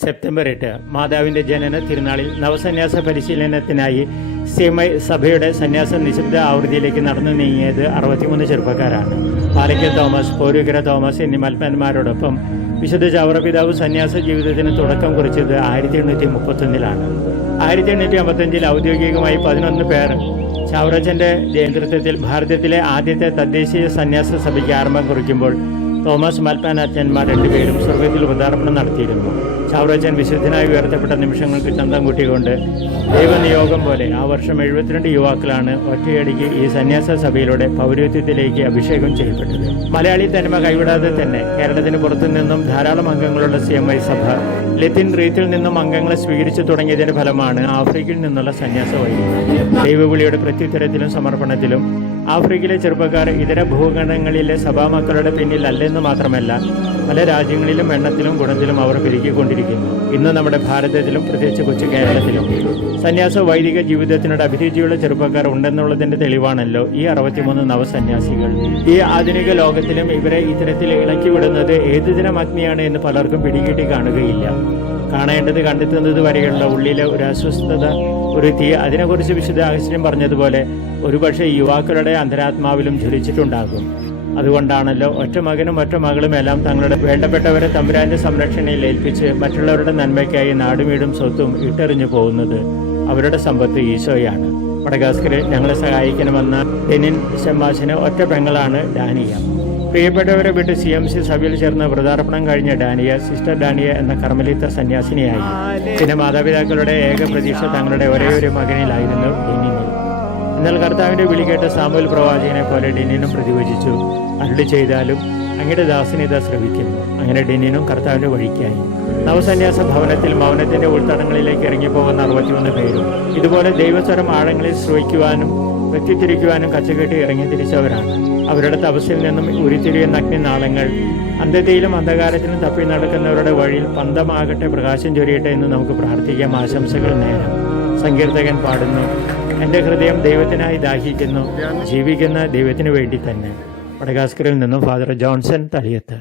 September 8 മാതാവിന്റെ ജനന തിരുനാളിൽ നവസന്യാസ പരിശീലനത്തിനായി CMI സഭയുടെ സന്യാസ നിശബ്ദ ആവൃത്തിയിലേക്ക് നടന്നു നീങ്ങിയത് 63 ചെറുപ്പക്കാരാണ്. പാലയ്ക്കൽ തോമസ്, പോരൂക്കര തോമസ് എന്നീ മൽപ്പന്മാരോടൊപ്പം വിശുദ്ധ ചാവറ പിതാവ് സന്യാസ ജീവിതത്തിന് തുടക്കം കുറിച്ചത് 1831-ലാണ്. 1855 ഔദ്യോഗികമായി 11 പേർ ചാവറച്ചന്റെ നേതൃത്വത്തിൽ ഭാരതത്തിലെ ആദ്യത്തെ തദ്ദേശീയ സന്യാസ സഭയ്ക്ക് ആരംഭം കുറിക്കുമ്പോൾ തോമസ് മൽപ്പാൻ അച്ഛന്മാർ 2 പേരും സ്വർഗത്തിൽ പദാർപ്പണം നടത്തിയിരുന്നു. ചാവറച്ചൻ വിശുദ്ധനായി ഉയർത്തപ്പെട്ട നിമിഷങ്ങൾക്ക് ചന്തം കൂട്ടിക്കൊണ്ട് ദൈവനിയോഗം പോലെ ആ വർഷം 72 യുവാക്കളാണ് ഒറ്റയടിക്ക് ഈ സന്യാസ സഭയിലൂടെ പൗരോഹിത്യത്തിലേക്ക് അഭിഷേകം ചെയ്യപ്പെട്ടത്. മലയാളി തനിമ കൈവിടാതെ തന്നെ കേരളത്തിന് പുറത്തു നിന്നും ധാരാളം അംഗങ്ങളുള്ള CMI സഭ ലത്തീൻ റീത്തിൽ നിന്നും അംഗങ്ങളെ സ്വീകരിച്ചു തുടങ്ങിയതിന്റെ ഫലമാണ് ആഫ്രിക്കയിൽ നിന്നുള്ള സന്യാസ വൈദികം. ദൈവവിളിയുടെ പ്രത്യുത്തരത്തിലും സമർപ്പണത്തിലും ആഫ്രിക്കയിലെ ചെറുപ്പക്കാർ ഇതര ഭൂഖണ്ഡങ്ങളിലെ സഭാമക്കളുടെ പിന്നിൽ അല്ലെന്ന് മാത്രമല്ല, പല രാജ്യങ്ങളിലും എണ്ണത്തിലും ഗുണത്തിലും അവർ പെരുകിക്കൊണ്ടിരിക്കുന്നു. ഇന്ന് നമ്മുടെ ഭാരതത്തിലും പ്രത്യേകിച്ച് കൊച്ചു കേരളത്തിലും സന്യാസ വൈദിക ജീവിതത്തിനോട് അഭിരുചിയുള്ള ചെറുപ്പക്കാർ ഉണ്ടെന്നുള്ളതിന്റെ തെളിവാണല്ലോ ഈ 63 നവസന്യാസികൾ. ഈ ആധുനിക ലോകത്തിലും ഇവരെ ഇത്തരത്തിൽ ഇളക്കിവിടുന്നത് ഏതുദിനം അഗ്നിയാണ് എന്ന് പലർക്കും പിടികിട്ടി കാണുകയില്ല. കാണേണ്ടത് കണ്ടെത്തുന്നത് വരെയുള്ള ഉള്ളിലെ ഒരു അസ്വസ്ഥത, ഒരു തീ, അതിനെക്കുറിച്ച് വിശുദ്ധ അഗസ്റ്റിൻ പറഞ്ഞതുപോലെ ഒരുപക്ഷെ യുവാക്കളുടെ അന്തരാത്മാവിലും ജ്വലിച്ചിട്ടുണ്ടാകും. അതുകൊണ്ടാണല്ലോ ഒറ്റ മകനും ഒറ്റ മകളും എല്ലാം തങ്ങളുടെ വേണ്ടപ്പെട്ടവരെ തമ്പുരാന്റെ സംരക്ഷണയിൽ ഏൽപ്പിച്ച് മറ്റുള്ളവരുടെ നന്മയ്ക്കായി നാടുമീടും സ്വത്തും ഇട്ടെറിഞ്ഞു പോകുന്നത്. അവരുടെ സമ്പത്ത് ഈശോയാണ്. മഡഗാസ്കറിൽ ഞങ്ങളെ സഹായിക്കണമെന്ന ഡെനിൻ ഷമ്മാശിന് ഒറ്റ പെങ്ങളാണ് ഡാനിയ. പ്രിയപ്പെട്ടവരെ വിട്ട് CMC സഭയിൽ ചേർന്ന് വ്രതാർപ്പണം കഴിഞ്ഞ ഡാനിയ സിസ്റ്റർ ഡാനിയ എന്ന കർമ്മലിത്ത സന്യാസിനിയായി. പിന്നെ മാതാപിതാക്കളുടെ ഏക പ്രതീക്ഷ തങ്ങളുടെ ഒരേയൊരു മകനിലായിരുന്നു ഡെനിനിൽ. എന്നാൽ കർത്താവിന്റെ വിളി കേട്ട സാമുവേൽ പ്രവാചകനെ പോലെ ഡെനിനും പ്രതിവചിച്ചു, അരുളി ചെയ്താലും അങ്ങയുടെ ദാസനിത ശ്രവിക്കുന്നു. അങ്ങനെ ഡെനിനും കർത്താവിന്റെ വഴിക്കായി. നവസന്യാസ ഭവനത്തിൽ മൗനത്തിന്റെ ഉൾത്തടങ്ങളിലേക്ക് ഇറങ്ങിപ്പോകുന്ന 61 പേരും ഇതുപോലെ ദൈവസ്വരം ആഴങ്ങളിൽ ശ്രവിക്കുവാനും വ്യക്തിത്തിരിക്കുവാനും കച്ചകെട്ടി ഇറങ്ങി തിരിച്ചവരാണ്. അവരുടെ തപസ്സിൽ നിന്നും ഉരുത്തിരിയുന്ന അഗ്നിനാളങ്ങൾ അന്ധതയിലും അന്ധകാരത്തിലും തപ്പി നടക്കുന്നവരുടെ വഴിയിൽ പന്തമാകട്ടെ, പ്രകാശം ചൊരിയട്ടെ എന്ന് നമുക്ക് പ്രാർത്ഥിക്കാം. ആശംസകൾ നേരാം. സങ്കീർത്തകൻ പാടുന്നു, എൻ്റെ ഹൃദയം ദൈവത്തിനായി ദാഹിക്കുന്നു, ജീവിക്കുന്ന ദൈവത്തിനു വേണ്ടി തന്നെ. മഡഗാസ്കറിൽ നിന്നും ഫാദർ ജോൺസൺ തളിയത്ത്.